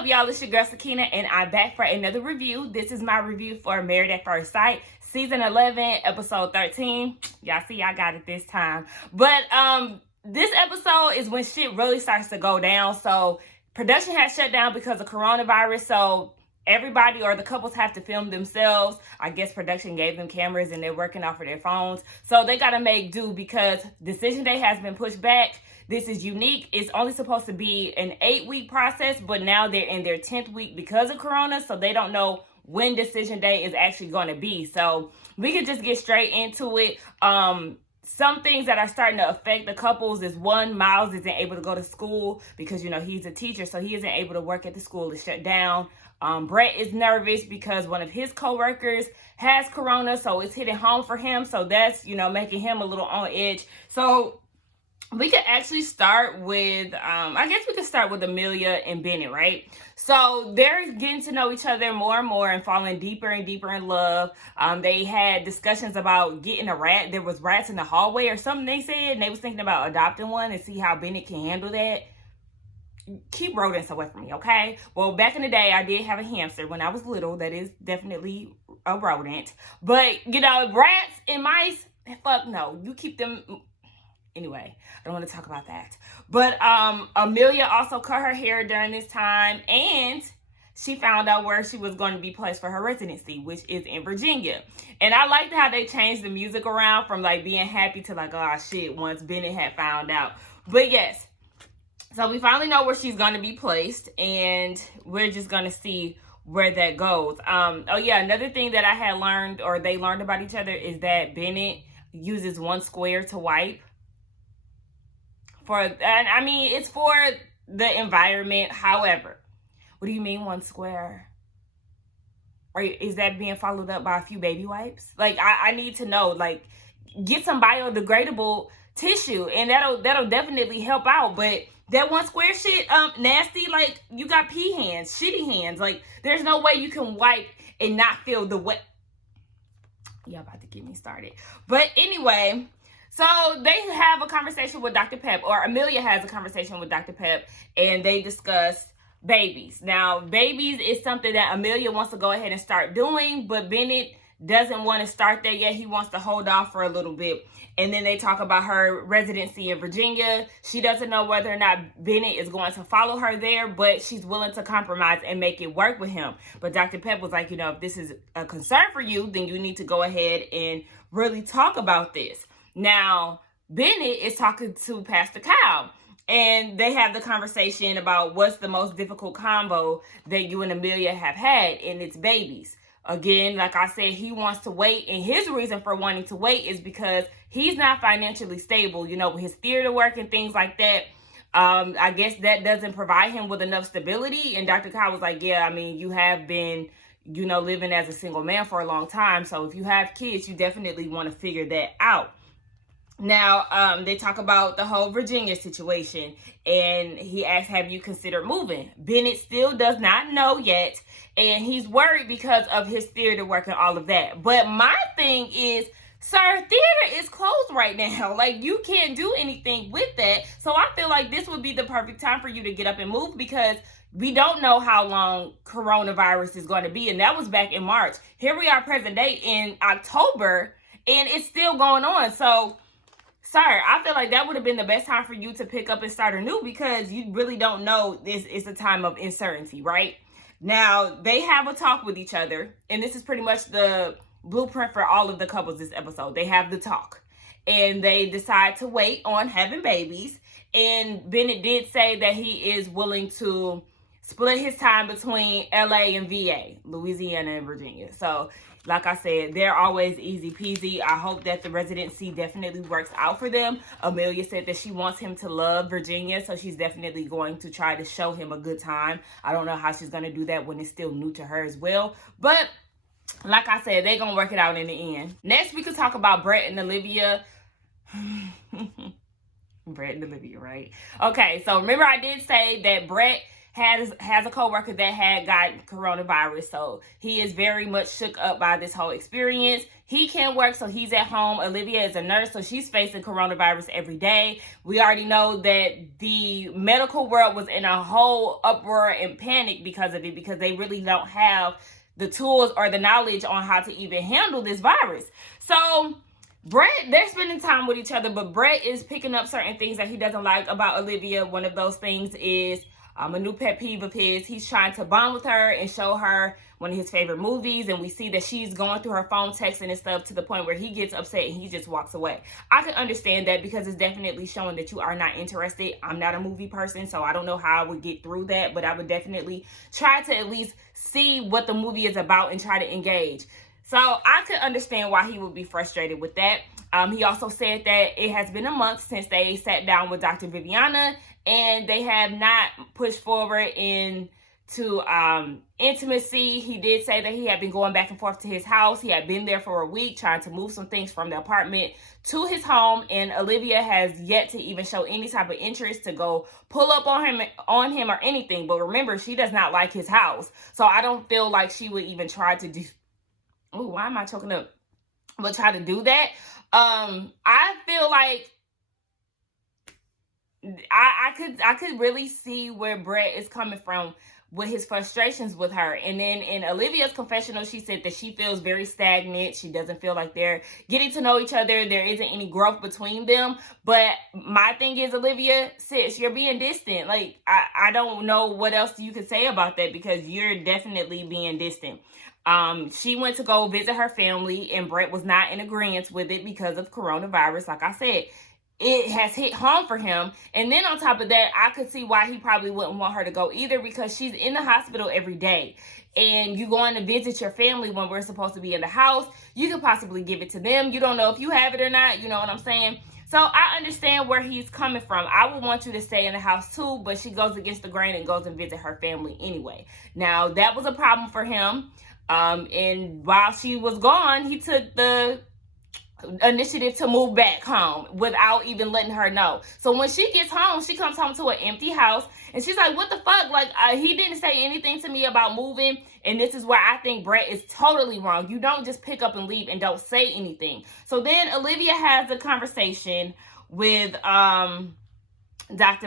up, y'all? It's your girl Sakina, and I'm back for another review. This is my review for Married at First Sight, season 11, episode 13. Y'all see, I got it this time. But this episode is when shit really starts to go down. So production has shut down because of coronavirus. So everybody or the couples have to film themselves. I guess production gave them cameras and they're working off of their phones. So they got to make do because decision day has been pushed back. This is unique. It's only supposed to be an 8-week process, but now they're in their 10th week because of Corona, so they don't know when decision day is actually going to be. So we can just get straight into it. Some things that are starting to affect the couples is one, Miles isn't able to go to school because, you know, he's a teacher, so he isn't able to work at the school. It's shut down. Brett is nervous because one of his coworkers has Corona, so it's hitting home for him. So that's, you know, making him a little on edge. So we could actually start with, I guess we could start with Amelia and Bennett, right? So they're getting to know each other more and more and falling deeper and deeper in love. They had discussions about getting a rat. There was rats in the hallway or something they said, and they was thinking about adopting one and see how Bennett can handle that. Keep rodents away from me, okay? Well, back in the day, I did have a hamster when I was little. That is definitely a rodent. But, you know, rats and mice, fuck no. You keep them... Anyway, I don't want to talk about that. But Amelia also cut her hair during this time, and she found out where she was going to be placed for her residency, which is in Virginia. And I liked how they changed the music around from like being happy to like, oh shit, once Bennett had found out. But yes, so we finally know where she's going to be placed, and we're just going to see where that goes. Oh yeah, another thing that I had learned, or they learned about each other, is that Bennett uses one square to wipe. And I mean, it's for the environment. However, what do you mean one square? Or is that being followed up by a few baby wipes? Like, I need to know. Like, get some biodegradable tissue, and that'll definitely help out. But that one square shit, nasty. Like, you got pee hands, shitty hands. Like, there's no way you can wipe and not feel the wet. Y'all about to get me started. But anyway. So they have a conversation with Dr. Pep, or Amelia has a conversation with Dr. Pep, and they discuss babies. Now, babies is something that Amelia wants to go ahead and start doing, but Bennett doesn't want to start that yet. He wants to hold off for a little bit. And then they talk about her residency in Virginia. She doesn't know whether or not Bennett is going to follow her there, but she's willing to compromise and make it work with him. But Dr. Pep was like, you know, if this is a concern for you, then you need to go ahead and really talk about this. Now, Bennett is talking to Pastor Kyle, and they have the conversation about what's the most difficult combo that you and Amelia have had, and it's babies. Again, like I said, he wants to wait, and his reason for wanting to wait is because he's not financially stable, you know, with his theater work and things like that. I guess that doesn't provide him with enough stability, and Dr. Kyle was like, yeah, I mean, you have been, you know, living as a single man for a long time, so if you have kids, you definitely want to figure that out. Now, they talk about the whole Virginia situation, and he asks, have you considered moving? Bennett still does not know yet, and he's worried because of his theater work and all of that. But my thing is, sir, theater is closed right now. Like, you can't do anything with that. So I feel like this would be the perfect time for you to get up and move, because we don't know how long coronavirus is going to be, and that was back in March. Here we are present day in October, and it's still going on. So sir, I feel like that would have been the best time for you to pick up and start anew, because you really don't know. This is a time of uncertainty, right? Now, they have a talk with each other, and this is pretty much the blueprint for all of the couples this episode. They have the talk, and they decide to wait on having babies, and Bennett did say that he is willing to split his time between LA and VA, Louisiana and Virginia. So, like I said, they're always easy peasy. I hope that the residency definitely works out for them. Amelia said that she wants him to love Virginia, so she's definitely going to try to show him a good time. I don't know how she's going to do that when it's still new to her as well. But like I said, they're going to work it out in the end. Next, we could talk about Brett and Olivia. Brett and Olivia, right? Okay, so remember I did say that Brett has a coworker that had got coronavirus. So he is very much shook up by this whole experience. He can't work, so he's at home. Olivia is a nurse, so she's facing coronavirus every day. We already know that the medical world was in a whole uproar and panic because of it, because they really don't have the tools or the knowledge on how to even handle this virus. So Brett, they're spending time with each other, but Brett is picking up certain things that he doesn't like about Olivia. One of those things is a new pet peeve of his. He's trying to bond with her and show her one of his favorite movies, and we see that she's going through her phone, texting and stuff, to the point where he gets upset and he just walks away. I can understand that, because it's definitely showing that you are not interested. I'm not a movie person, so I don't know how I would get through that, but I would definitely try to at least see what the movie is about and try to engage. So I could understand why he would be frustrated with that. He also said that it has been a month since they sat down with Dr. Viviana, and they have not pushed forward into intimacy. He did say that he had been going back and forth to his house. He had been there for a week trying to move some things from the apartment to his home, and Olivia has yet to even show any type of interest to go pull up on him or anything. But remember, she does not like his house, so I don't feel like she would even try to do. Oh, why am I choking up? But try to do that. I feel like I could really see where Brett is coming from with his frustrations with her. And then in Olivia's confessional, she said that she feels very stagnant. She doesn't feel like they're getting to know each other. There isn't any growth between them. But my thing is, Olivia, sis, you're being distant. Like, I don't know what else you could say about that, because you're definitely being distant. She went to go visit her family, and Brett was not in agreement with it because of coronavirus. Like I said, it has hit home for him. And then on top of that, I could see why he probably wouldn't want her to go either, because she's in the hospital every day. And you going to visit your family when we're supposed to be in the house, you could possibly give it to them. You don't know if you have it or not. You know what I'm saying? So I understand where he's coming from. I would want you to stay in the house too, but she goes against the grain and goes and visit her family anyway. Now, that was a problem for him. And while she was gone, he took the initiative to move back home without even letting her know. So when she gets home, she comes home to an empty house, and she's like, what the fuck? Like, he didn't say anything to me about moving. And this is where I think Brett is totally wrong. You don't just pick up and leave and don't say anything. So then Olivia has a conversation with Dr.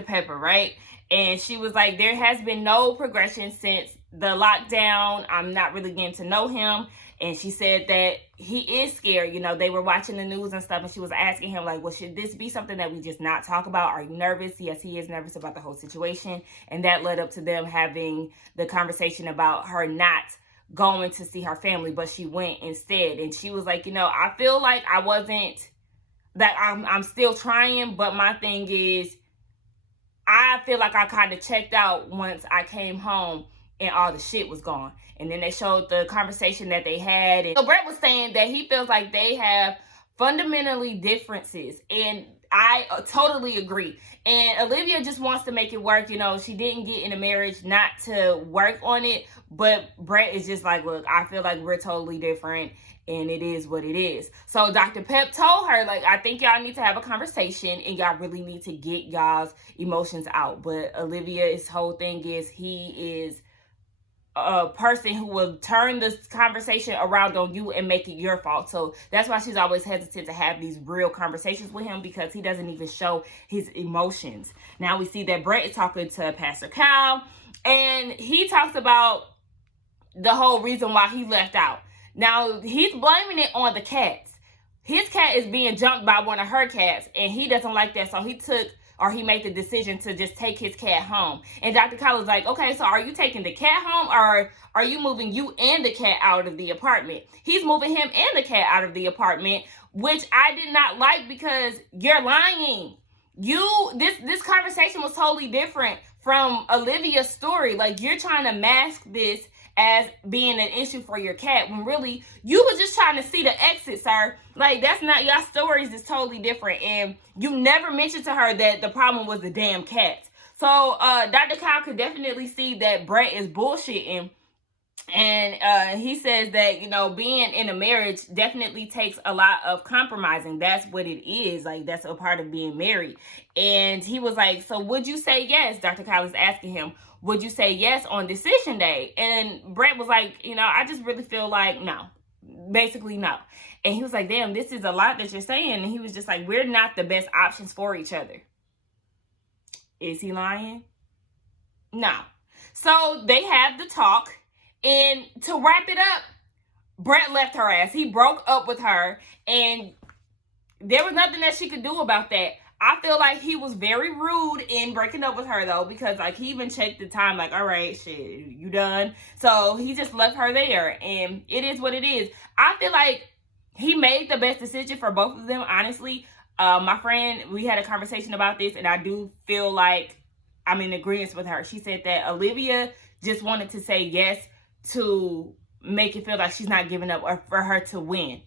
Pepper, right? And she was like, there has been no progression since the lockdown. I'm not really getting to know him. And she said that he is scared. You know, they were watching the news and stuff, and she was asking him, like, well, should this be something that we just not talk about? Are you nervous? Yes, he is nervous about the whole situation. And that led up to them having the conversation about her not going to see her family, but she went instead. And she was like, you know, I feel like I wasn't, that I'm still trying, but my thing is, I feel like I kind of checked out once I came home and all the shit was gone. And then they showed the conversation that they had. And so Brett was saying that he feels like they have fundamentally differences. And I totally agree. And Olivia just wants to make it work. You know, she didn't get in a marriage not to work on it. But Brett is just like, look, I feel like we're totally different, and it is what it is. So Dr. Pep told her, like, I think y'all need to have a conversation, and y'all really need to get y'all's emotions out. But Olivia's whole thing is, he is a person who will turn this conversation around on you and make it your fault. So that's why she's always hesitant to have these real conversations with him, because he doesn't even show his emotions. Now we see that Brett is talking to Pastor Cal, and he talks about the whole reason why he left out. Now, he's blaming it on the cats. His cat is being jumped by one of her cats, and he doesn't like that. So he made the decision to just take his cat home. And Dr. Kyle was like, okay, so are you taking the cat home, or are you moving you and the cat out of the apartment? He's moving him and the cat out of the apartment, which I did not like, because you're lying. This conversation was totally different from Olivia's story. Like, you're trying to mask this as being an issue for your cat, when really you were just trying to see the exit, sir. Like, that's not, y'all stories is totally different. And you never mentioned to her that the problem was the damn cats. So Dr. Kyle could definitely see that Brett is bullshitting. And he says that, you know, being in a marriage definitely takes a lot of compromising. That's what it is. Like, that's a part of being married. And he was like, so would you say yes? Dr. Kyle is asking him, would you say yes on decision day? And Brett was like, I just really feel like no. Basically, no. And he was like, damn, this is a lot that you're saying. And he was just like, we're not the best options for each other. Is he lying? No. So they have the talk. And to wrap it up, Brett left her ass. He broke up with her. And there was nothing that she could do about that. I feel like he was very rude in breaking up with her, though, because, like, he even checked the time, like, all right, shit, you done? So he just left her there, and it is what it is. I feel like he made the best decision for both of them, honestly. My friend, we had a conversation about this, and I do feel like I'm in agreement with her. She said that Olivia just wanted to say yes to make it feel like she's not giving up or for her to win.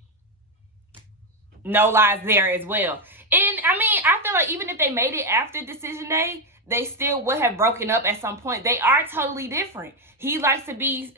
No lies there as well. And I mean, I feel like even if they made it after decision day, they still would have broken up at some point. They are totally different. He likes to be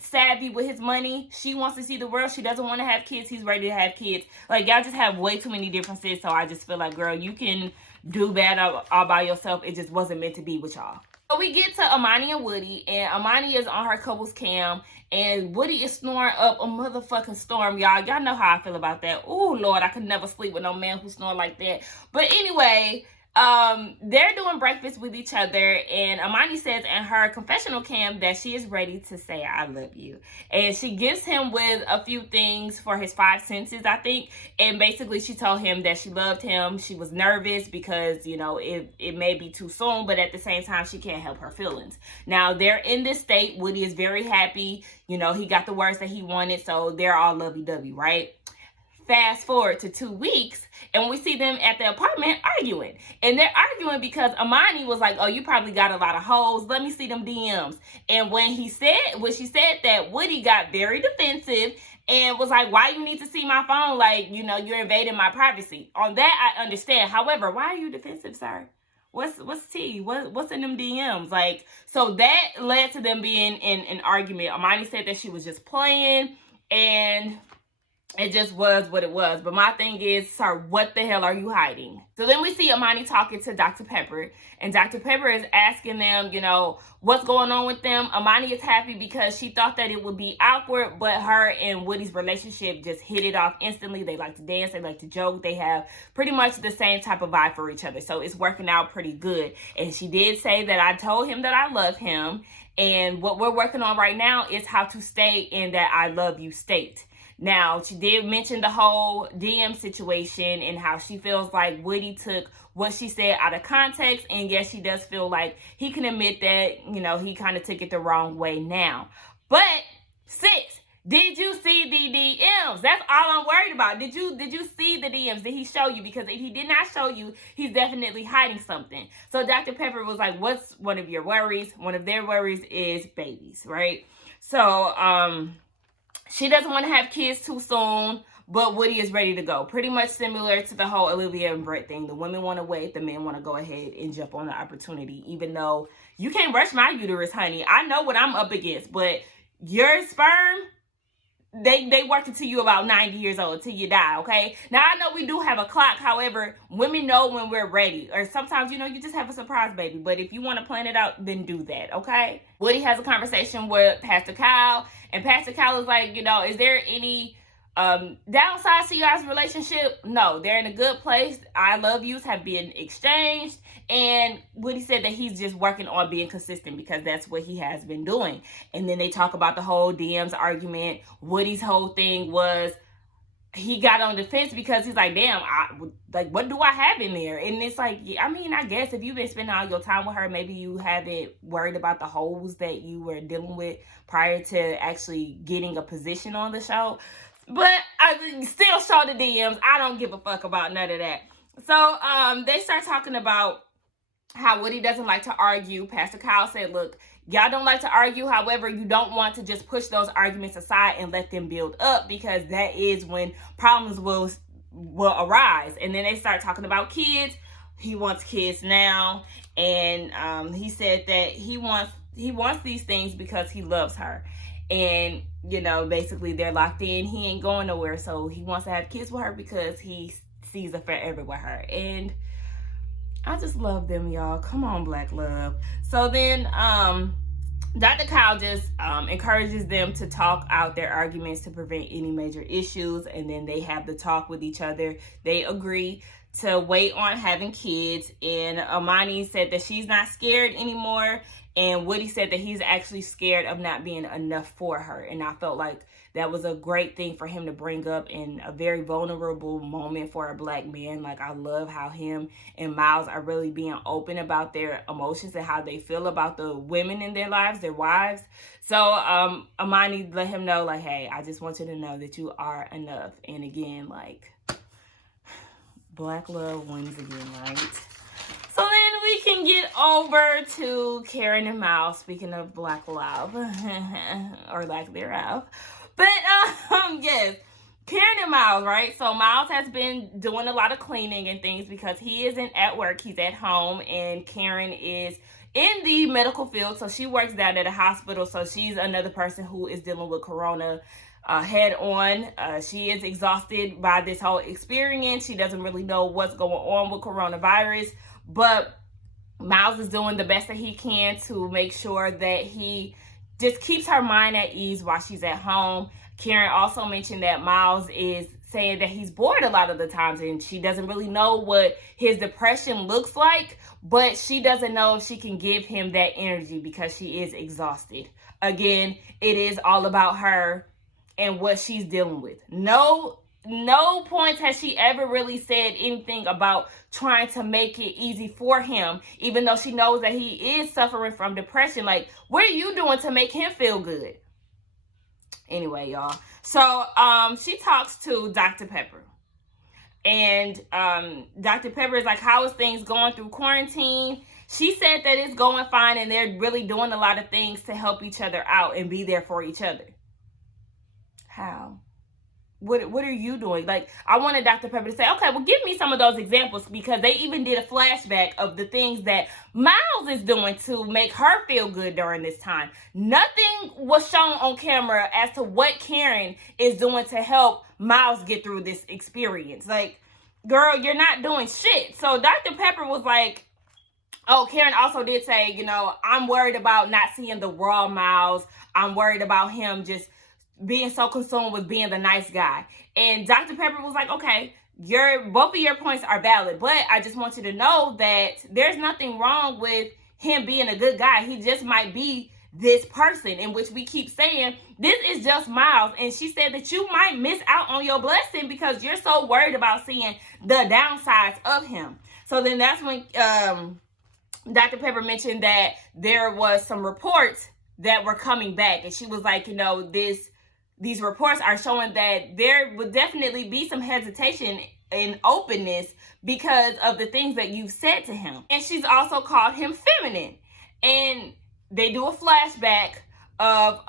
savvy with his money. She wants to see the world. She doesn't want to have kids. He's ready to have kids. Like, y'all just have way too many differences. So I just feel like, girl, you can do bad all by yourself. It just wasn't meant to be with y'all. So we get to Amani and Woody, and Amani is on her couples cam, and Woody is snoring up a motherfucking storm, y'all. Y'all know how I feel about that. Oh, Lord, I could never sleep with no man who snore like that. But anyway, they're doing breakfast with each other, and Amani says in her confessional cam that she is ready to say I love you, and she gives him with a few things for his 5 senses, I think. And basically she told him that she loved him. She was nervous because it may be too soon, but at the same time she can't help her feelings. Now they're in this state. Woody is very happy. He got the words that he wanted, so they're all lovey-dovey, right? Fast forward to 2 weeks, and we see them at the apartment arguing. And they're arguing because Amani was like, oh, you probably got a lot of hoes. Let me see them DMs. And when she said that, Woody got very defensive and was like, why you need to see my phone? Like, you're invading my privacy. On that, I understand. However, why are you defensive, sir? What's tea? What's in them DMs? Like, so that led to them being in an argument. Amani said that she was just playing, and it just was what it was. But my thing is, sir, what the hell are you hiding? So then we see Amani talking to Dr. Pepper, and Dr. Pepper is asking them, what's going on with them. Amani is happy because she thought that it would be awkward, but her and Woody's relationship just hit it off instantly. They like to dance, they like to joke, they have pretty much the same type of vibe for each other. So it's working out pretty good. And she did say that I told him that I love him, and what we're working on right now is how to stay in that I love you state. Now, she did mention the whole DM situation and how she feels like Woody took what she said out of context. And yes, she does feel like he can admit that, he kind of took it the wrong way now. But, sis, did you see the DMs? That's all I'm worried about. Did you see the DMs? Did he show you? Because if he did not show you, he's definitely hiding something. So Dr. Pepper was like, what's one of your worries? One of their worries is babies, right? So, she doesn't want to have kids too soon, but Woody is ready to go. Pretty much similar to the whole Olivia and Brett thing. The women want to wait. The men want to go ahead and jump on the opportunity. Even though you can't rush my uterus, honey. I know what I'm up against. But your sperm, they work until you about 90 years old, till you die, okay? Now, I know we do have a clock. However, women know when we're ready. Or sometimes, you just have a surprise baby. But if you want to plan it out, then do that, okay? Woody has a conversation with Pastor Kyle. And Pastor Kyle is like, is there any downside to y'all's relationship? No, they're in a good place. I love yous have been exchanged. And Woody said that he's just working on being consistent because that's what he has been doing. And then they talk about the whole DMs argument. Woody's whole thing was he got on the fence because he's like, damn, what do I have in there? And it's like, I guess if you've been spending all your time with her, maybe you haven't worried about the holes that you were dealing with prior to actually getting a position on the show. But I still show the DMs. I don't give a fuck about none of that. So they start talking about how Woody doesn't like to argue. Pastor Kyle said, look, y'all don't like to argue. However, you don't want to just push those arguments aside and let them build up, because that is when problems will arise. And then they start talking about kids. He wants kids now. And he said that he wants these things because he loves her. And, basically they're locked in. He ain't going nowhere. So he wants to have kids with her because he sees a forever with her. And I just love them, y'all. Come on, Black love. So then Dr. Kyle just encourages them to talk out their arguments to prevent any major issues, and then they have the talk with each other. They agree to wait on having kids, and Amani said that she's not scared anymore, and Woody said that he's actually scared of not being enough for her. And I felt like that was a great thing for him to bring up in a very vulnerable moment for a Black man. Like, I love how him and Miles are really being open about their emotions and how they feel about the women in their lives, their wives. So Amani let him know, like, hey, I just want you to know that you are enough. And again, like, Black love wins again, right? So then we can get over to Karen and Miles, speaking of Black love, or lack thereof. But, yes, Karen and Miles, right? So Miles has been doing a lot of cleaning and things because he isn't at work. He's at home, and Karen is in the medical field. So she works down at a hospital. So she's another person who is dealing with corona head on. She is exhausted by this whole experience. She doesn't really know what's going on with coronavirus, but Miles is doing the best that he can to make sure that he just keeps her mind at ease while she's at home. Karen also mentioned that Miles is saying that he's bored a lot of the times, and she doesn't really know what his depression looks like, but she doesn't know if she can give him that energy because she is exhausted. Again, it is all about her and what she's dealing with. No points has she ever really said anything about trying to make it easy for him, even though she knows that he is suffering from depression. Like, what are you doing to make him feel good? Anyway, y'all. So she talks to Dr. Pepper. And Dr. Pepper is like, how is things going through quarantine? She said that it's going fine, and they're really doing a lot of things to help each other out and be there for each other. How? What are you doing? Like, I wanted Dr. Pepper to say, okay, well, give me some of those examples, because they even did a flashback of the things that Miles is doing to make her feel good during this time. Nothing was shown on camera as to what Karen is doing to help Miles get through this experience. Like, girl, you're not doing shit. So Dr. Pepper was like, oh, Karen also did say, you know, I'm worried about not seeing the raw Miles. I'm worried about him just being so consumed with being the nice guy. And Dr. Pepper was like, okay, both of your points are valid, but I just want you to know that there's nothing wrong with him being a good guy. He just might be this person, in which we keep saying, this is just Miles. And she said that you might miss out on your blessing because you're so worried about seeing the downsides of him. So then that's when Dr. Pepper mentioned that there was some reports that were coming back. And she was like, you know, these reports are showing that there would definitely be some hesitation and openness because of the things that you've said to him. And she's also called him feminine. And they do a flashback of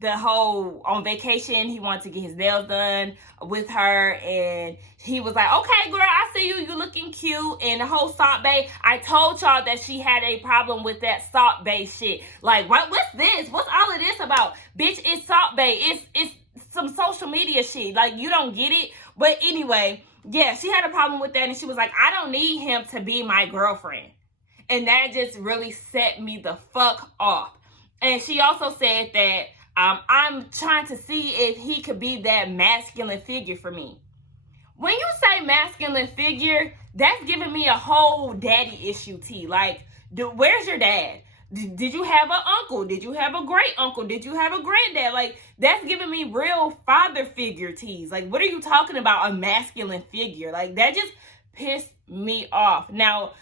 the whole on vacation. He wanted to get his nails done with her, and he was like, okay, girl, I see you. You looking cute. And the whole Salt Bay, I told y'all that she had a problem with that Salt Bay shit. Like, what's this? What's all of this about? Bitch, it's Salt Bay. It's some social media shit. Like, you don't get it. But anyway, yeah, she had a problem with that, and she was like, I don't need him to be my girlfriend. And that just really set me the fuck off. And she also said that I'm trying to see if he could be that masculine figure for me. When you say masculine figure, that's giving me a whole daddy issue tea. Like, where's your dad? Did you have an uncle? Did you have a great uncle? Did you have a granddad? Like, that's giving me real father figure teas. Like, what are you talking about, a masculine figure? Like, that just pissed me off. Now,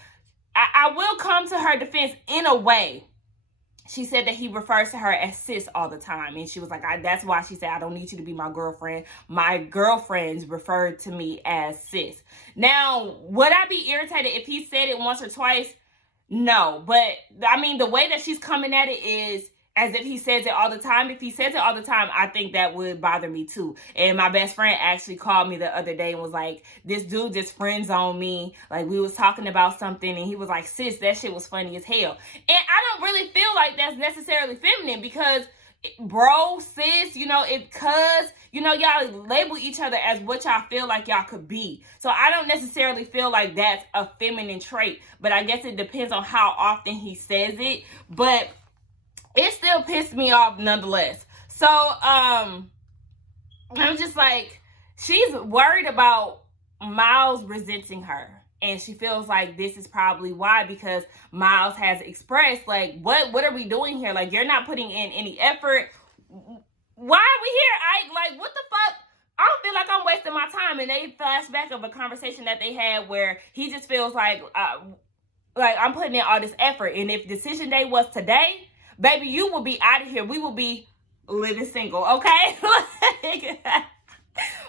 I will come to her defense in a way. She said that he refers to her as sis all the time. And she was like, that's why she said, I don't need you to be my girlfriend. My girlfriends referred to me as sis. Now, would I be irritated if he said it once or twice? No. But, I mean, the way that she's coming at it is as if he says it all the time. If he says it all the time, I think that would bother me too. And my best friend actually called me the other day and was like, this dude just friends on me. Like, we was talking about something, and he was like, sis, that shit was funny as hell. And I don't really feel like that's necessarily feminine, because bro, sis, you know, it cuz, you know, y'all label each other as what y'all feel like y'all could be. So I don't necessarily feel like that's a feminine trait, but I guess it depends on how often he says it. But it still pissed me off nonetheless. So I'm just like, she's worried about Miles resenting her. And she feels like this is probably why, because Miles has expressed, like, what are we doing here? Like, you're not putting in any effort. Why are we here? Like, what the fuck? I don't feel like I'm wasting my time. And they flashback of a conversation that they had where he just feels like I'm putting in all this effort. And if decision day was today, baby, you will be out of here. We will be living single, okay?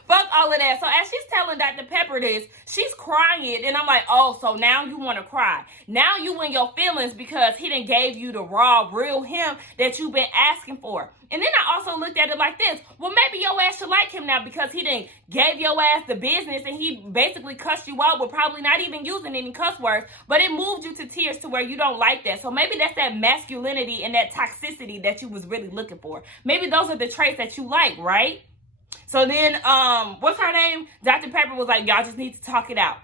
Fuck all of that. So as she's telling Dr. Pepper this, she's crying. And I'm like, oh, so now you want to cry. Now you in your feelings because he done gave you the raw, real him that you've been asking for. And then I also looked at it like this. Well, maybe your ass should like him now because he done gave your ass the business and he basically cussed you out with probably not even using any cuss words. But it moved you to tears to where you don't like that. So maybe that's that masculinity and that toxicity that you was really looking for. Maybe those are the traits that you like, right? So then, what's her name? Dr. Pepper was like, y'all just need to talk it out.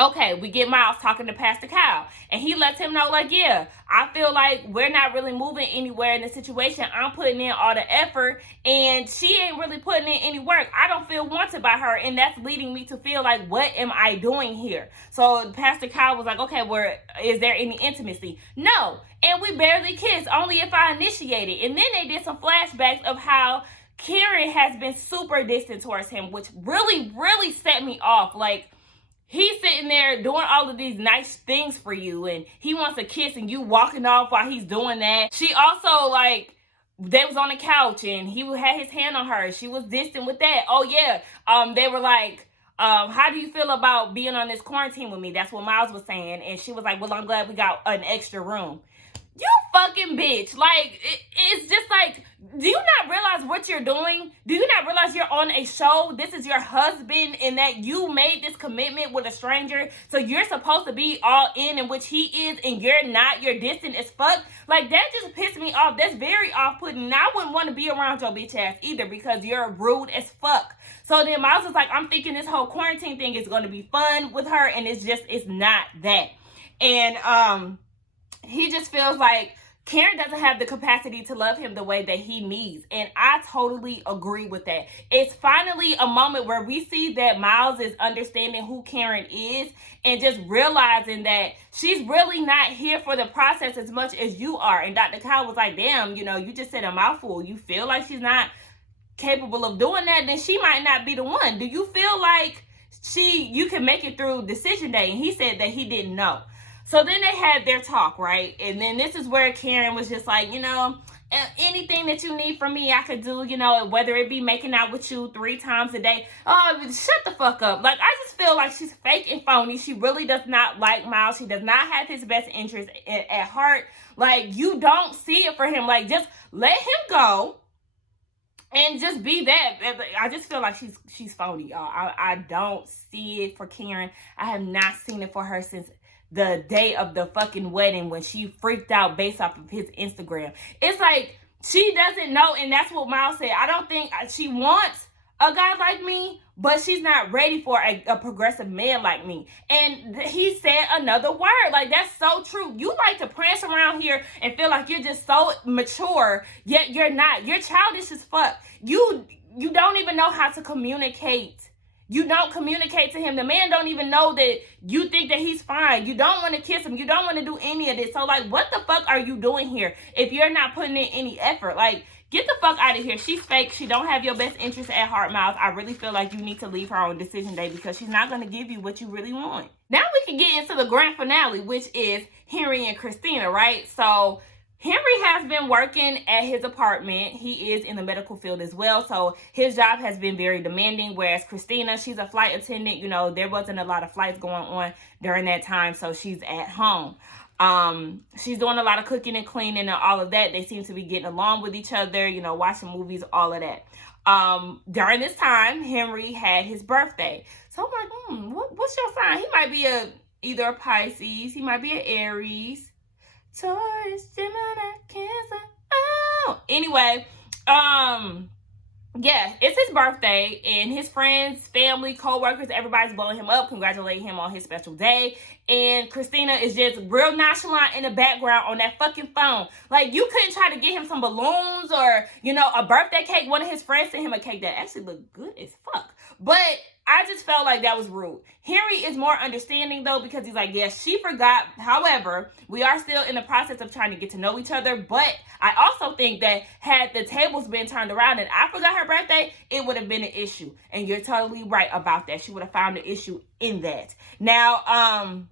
Okay, we get Miles talking to Pastor Kyle. And he lets him know, like, yeah, I feel like we're not really moving anywhere in the situation. I'm putting in all the effort, and she ain't really putting in any work. I don't feel wanted by her, and that's leading me to feel like, what am I doing here? So Pastor Kyle was like, okay, well, is there any intimacy? No. And we barely kissed, only if I initiated. And then they did some flashbacks of how Karen has been super distant towards him, which really, really set me off. Like, he's sitting there doing all of these nice things for you, and he wants a kiss, and you walking off while he's doing that. She also, like, they was on the couch, and he had his hand on her. She was distant with that. Oh, yeah. They were like, how do you feel about being on this quarantine with me? That's what Miles was saying. And she was like, well, I'm glad we got an extra room. You fucking bitch. Like, it's just like, do you not realize what you're doing? Do you not realize you're on a show? This is your husband, and that you made this commitment with a stranger. So you're supposed to be all in which he is, and you're not. You're distant as fuck. Like, that just pissed me off. That's very off-putting. And I wouldn't want to be around your bitch ass either because you're rude as fuck. So then Miles was like, I'm thinking this whole quarantine thing is going to be fun with her, and it's not that. And, he just feels like Karen doesn't have the capacity to love him the way that he needs. And I totally agree with that. It's finally a moment where we see that Miles is understanding who Karen is and just realizing that she's really not here for the process as much as you are. And Dr. Kyle was like, damn, you know, you just said a mouthful. You feel like she's not capable of doing that, then she might not be the one. Do you feel like you can make it through decision day? And he said that he didn't know. So then they had their talk, right? And then this is where Karen was just like, you know, anything that you need from me, I could do, you know, whether it be making out with you 3 times a day. Oh, shut the fuck up. Like, I just feel like she's fake and phony. She really does not like Miles. She does not have his best interest at heart. Like, you don't see it for him. Like, just let him go and just be that. I just feel like she's phony, y'all. I don't see it for Karen. I have not seen it for her since the day of the fucking wedding when she freaked out based off of his Instagram. It's like, she doesn't know, and that's what Miles said. I don't think she wants a guy like me, but she's not ready for a progressive man like me. And he said another word. Like, that's so true. You like to prance around here and feel like you're just so mature, yet you're not. You're childish as fuck. You don't even know how to communicate. You don't communicate to him. The man don't even know that you think that he's fine. You don't want to kiss him. You don't want to do any of this. So, like, what the fuck are you doing here if you're not putting in any effort? Like, get the fuck out of here. She's fake. She don't have your best interest at heart, Miles. I really feel like you need to leave her on decision day because she's not going to give you what you really want. Now we can get into the grand finale, which is Henry and Christina, right? So Henry has been working at his apartment. He is in the medical field as well. So his job has been very demanding. Whereas Christina, she's a flight attendant. You know, there wasn't a lot of flights going on during that time. So she's at home. She's doing a lot of cooking and cleaning and all of that. They seem to be getting along with each other, you know, watching movies, all of that. During this time, Henry had his birthday. So I'm like, what's your sign? He might be either a Pisces. He might be an Aries. Taurus, Gemini, Cancer. know. Anyway, yeah, it's his birthday, and his friends, family, co-workers, everybody's blowing him up, congratulating him on his special day. And Christina is just real nonchalant in the background on that fucking phone. Like, you couldn't try to get him some balloons or, a birthday cake. One of his friends sent him a cake that actually looked good as fuck. But I just felt like that was rude. Henry is more understanding, though, because he's like, yeah, she forgot. However, we are still in the process of trying to get to know each other. But I also think that had the tables been turned around and I forgot her birthday, it would have been an issue. And you're totally right about that. She would have found an issue in that. Now,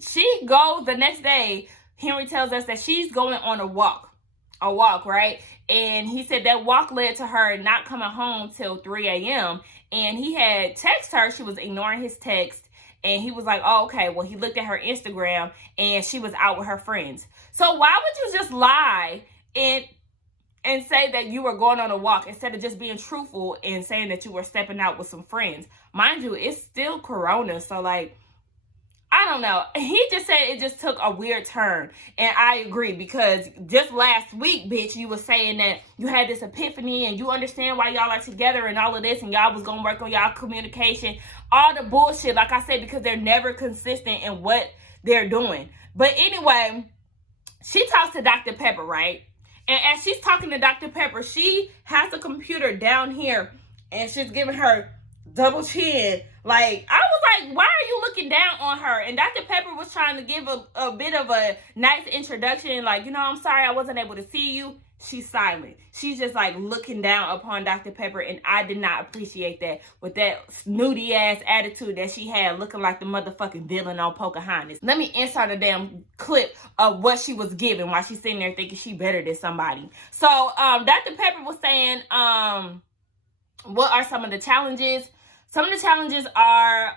she goes the next day. Henry tells us that she's going on a walk, right? And he said that walk led to her not coming home till 3 a.m. And he had texted her. She was ignoring his text. And he was like, oh, okay. Well, he looked at her Instagram and she was out with her friends. So why would you just lie and say that you were going on a walk instead of just being truthful and saying that you were stepping out with some friends? Mind you, it's still Corona. So, like, I don't know. He just said it just took a weird turn. And I agree, because just last week, bitch, you were saying that you had this epiphany and you understand why y'all are together and all of this, and y'all was going to work on y'all communication. All the bullshit, like I said, because they're never consistent in what they're doing. But anyway, she talks to Dr. Pepper, right? And as she's talking to Dr. Pepper, she has the computer down here and she's giving her double chin. Like, I was like, why are you looking down on her? And Dr. Pepper was trying to give a bit of a nice introduction. Like, I'm sorry I wasn't able to see you. She's silent. She's just like looking down upon Dr. Pepper. And I did not appreciate that, with that snooty ass attitude that she had, looking like the motherfucking villain on Pocahontas. Let me insert a damn clip of what she was giving while she's sitting there thinking she better than somebody. So Dr. Pepper was saying, what are some of the challenges? Some of the challenges are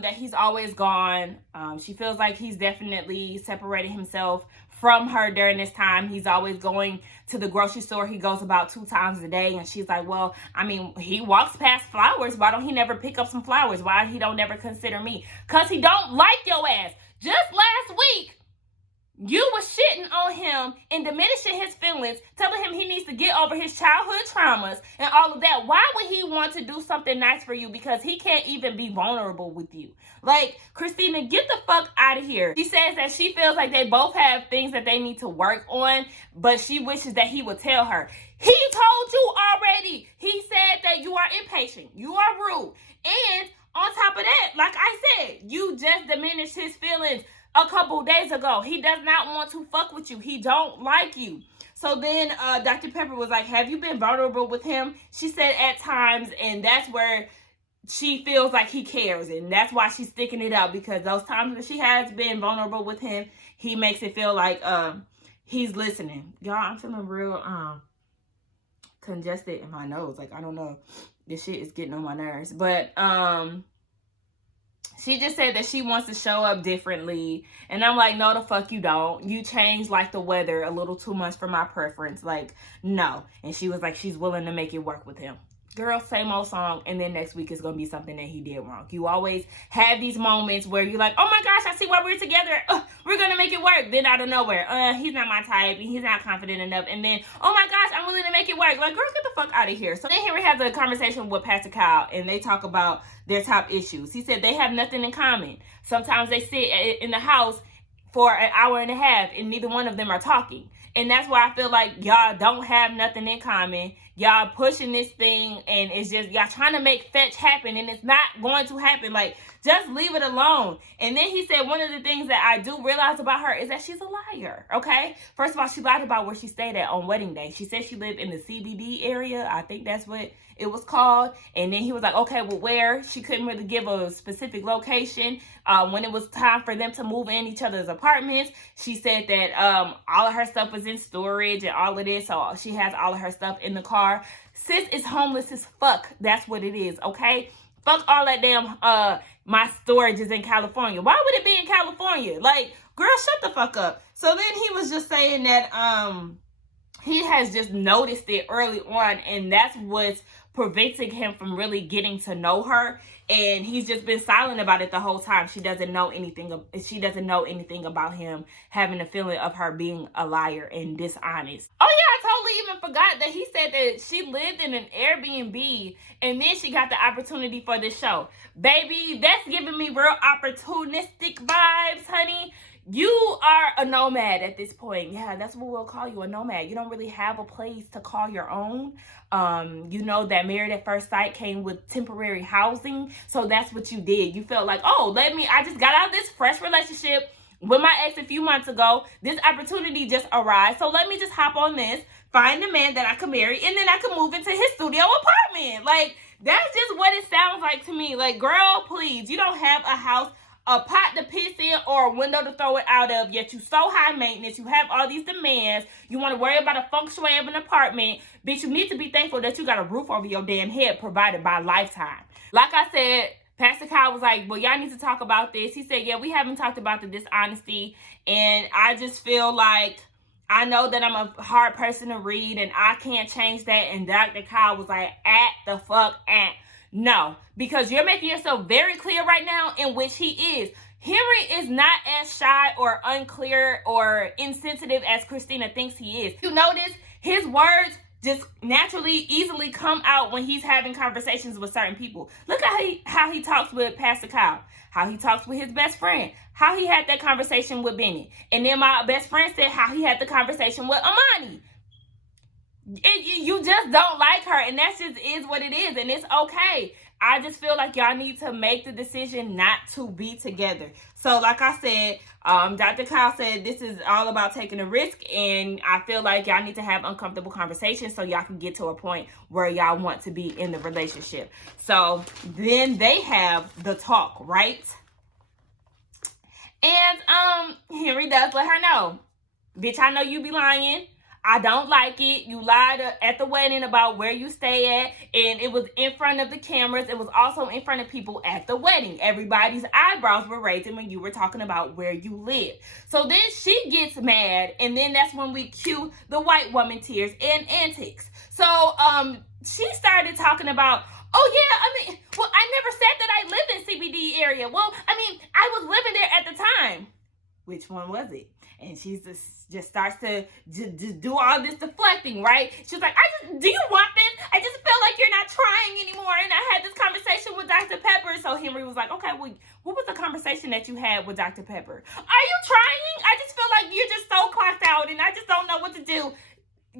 that he's always gone. She feels like he's definitely separated himself from her during this time. He's always going to the grocery store. He goes about 2 times a day. And she's like, well, I mean, he walks past flowers. Why don't he never pick up some flowers? Why he don't never consider me? Because he don't like your ass. Just last week, you were shitting on him and diminishing his feelings, telling him he needs to get over his childhood traumas and all of that. Why would he want to do something nice for you? Because he can't even be vulnerable with you. Like, Christina, get the fuck out of here. She says that she feels like they both have things that they need to work on, but she wishes that he would tell her. He told you already. He said that you are impatient. You are rude. And on top of that, like I said, you just diminished his feelings a couple days ago. He does not want to fuck with you. He don't like you. So then Dr. Pepper was like, have you been vulnerable with him? She said at times, and that's where she feels like he cares, and that's why she's sticking it out, because those times that she has been vulnerable with him, he makes it feel like he's listening. Y'all, I'm feeling real congested in my nose. Like, I don't know. This shit is getting on my nerves. But she just said that she wants to show up differently. And I'm like, no, the fuck you don't. You change like the weather a little too much for my preference. Like, no. And she was like, she's willing to make it work with him. Girl, same old song. And then next week is going to be something that he did wrong. You always have these moments where you're like, oh my gosh, I see why we're together. We're going to make it work. Then out of nowhere, he's not my type. And he's not confident enough. And then, oh my gosh, I'm willing to make it work. Like, girl, get the fuck out of here. So then Henry has a conversation with Pastor Kyle, and they talk about their top issues. He said they have nothing in common. Sometimes they sit in the house for an hour and a half and neither one of them are talking. And that's why I feel like y'all don't have nothing in common. Y'all pushing this thing and it's just y'all trying to make fetch happen and it's not going to happen. Like, just leave it alone. And then he said one of the things that I do realize about her is that she's a liar, okay? First of all, she lied about where she stayed at on wedding day. She said she lived in the CBD area. I think that's what it was called. And then he was like, okay, well, where? She couldn't really give a specific location. When it was time for them to move in each other's apartments, she said that all of her stuff was in storage and all of this. So she has all of her stuff in the car. Sis is homeless as fuck. That's what it is, okay? Fuck all that damn, my storage is in California. Why would it be in California? Like, girl, shut the fuck up. So then he was just saying that he has just noticed it early on, and that's what's preventing him from really getting to know her. And he's just been silent about it the whole time. She doesn't know anything about him having a feeling of her being a liar and dishonest. Oh yeah, I totally totally even forgot that he said that she lived in an Airbnb and then she got the opportunity for this show. Baby, that's giving me real opportunistic vibes, honey. You are a nomad at this point. Yeah, that's what we'll call you, a nomad. You don't really have a place to call your own. You know that Married at First Sight came with temporary housing. So that's what you did. You felt like, oh, I just got out of this fresh relationship with my ex a few months ago. This opportunity just arrived. So let me just hop on this, find a man that I could marry, and then I could move into his studio apartment. Like, that's just what it sounds like to me. Like, girl, please, you don't have a house, a pot to piss in, or a window to throw it out of, yet you so high maintenance. You have all these demands. You want to worry about a feng shui of an apartment. Bitch, you need to be thankful that you got a roof over your damn head provided by Lifetime. Like I said, Pastor Kyle was like, well, y'all need to talk about this. He said, yeah, we haven't talked about the dishonesty. And I just feel like, I know that I'm a hard person to read and I can't change that. And Dr. Kyle was like, no, because you're making yourself very clear right now, in which he is. Henry is not as shy or unclear or insensitive as Christina thinks he is. You notice his words just naturally, easily come out when he's having conversations with certain people. Look at how he talks with Pastor Kyle, how he talks with his best friend, how he had that conversation with Bennett. And then my best friend said how he had the conversation with Amani. You just don't like her, and that just is what it is, and it's okay. I just feel like y'all need to make the decision not to be together. So like I said, Dr. Kyle said this is all about taking a risk, and I feel like y'all need to have uncomfortable conversations so y'all can get to a point where y'all want to be in the relationship. So then they have the talk, right? And Henry does let her know, bitch, I know you be lying. I don't like it. You lied at the wedding about where you stay at, and it was in front of the cameras. It was also in front of people at the wedding. Everybody's eyebrows were raising when you were talking about where you live. So then she gets mad, and then that's when we cue the white woman tears and antics. So she started talking about, oh yeah, well, I never said that I live in CBD area. Well, I was living there at the time. Which one was it? And she just starts to do all this deflecting, right? She's like, do you want this? I just feel like you're not trying anymore. And I had this conversation with Dr. Pepper. So Henry was like, okay, well, what was the conversation that you had with Dr. Pepper? Are you trying? I just feel like you're just so clocked out and I just don't know what to do.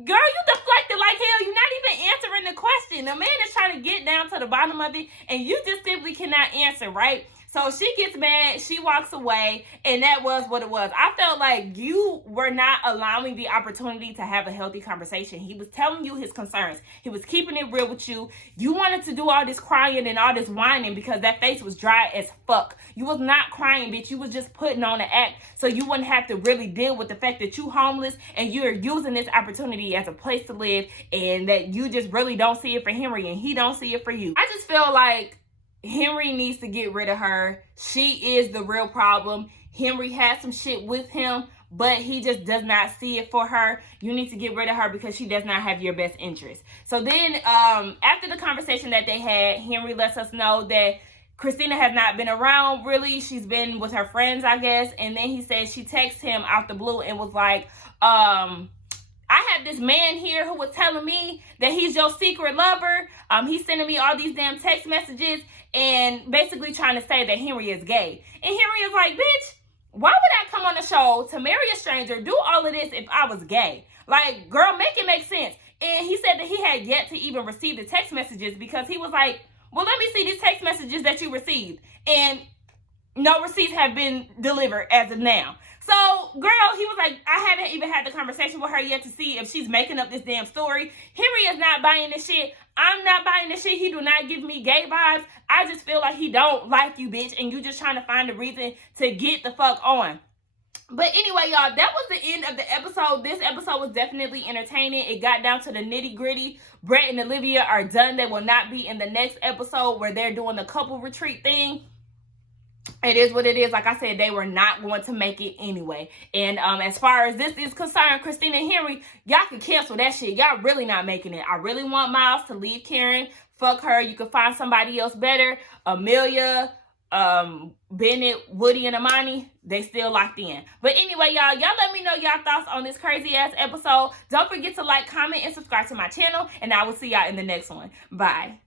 Girl, you deflected like hell. You're not even answering the question. The man is trying to get down to the bottom of it and you just simply cannot answer, right? So she gets mad, she walks away, and that was what it was. I felt like you were not allowing the opportunity to have a healthy conversation. He was telling you his concerns. He was keeping it real with you. You wanted to do all this crying and all this whining because that face was dry as fuck. You was not crying, bitch. You was just putting on an act so you wouldn't have to really deal with the fact that you homeless and you're using this opportunity as a place to live and that you just really don't see it for Henry and he don't see it for you. I just feel like Henry needs to get rid of her. She is the real problem. Henry has some shit with him, but he just does not see it for her. You need to get rid of her because she does not have your best interest. So then after the conversation that they had, Henry lets us know that Christina has not been around really. She's been with her friends, I guess. And then he said she texted him out the blue and was like, I had this man here who was telling me that he's your secret lover. He's sending me all these damn text messages and basically trying to say that Henry is gay. And Henry is like, bitch, why would I come on the show to marry a stranger, do all of this if I was gay? Like, girl, make it make sense. And he said that he had yet to even receive the text messages because he was like, well, let me see these text messages that you received. And no receipts have been delivered as of now. So, girl, he was like, I haven't even had the conversation with her yet to see if she's making up this damn story. Henry is not buying this shit. I'm not buying this shit. He do not give me gay vibes. I just feel like he don't like you, bitch, and you just trying to find a reason to get the fuck on. But anyway, y'all, that was the end of the episode. This episode was definitely entertaining. It got down to the nitty gritty. Brett and Olivia are done. They will not be in the next episode where they're doing the couple retreat thing. It is what it is. Like I said, they were not going to make it anyway. And as far as this is concerned, Christina and Henry, y'all can cancel that shit. Y'all really not making it. I really want Miles to leave Karen. Fuck her. You can find somebody else better. Amelia, Bennett, Woody, and Amani, they still locked in. But anyway, y'all let me know y'all thoughts on this crazy ass episode. Don't forget to like, comment, and subscribe to my channel, and I will see y'all in the next one. Bye.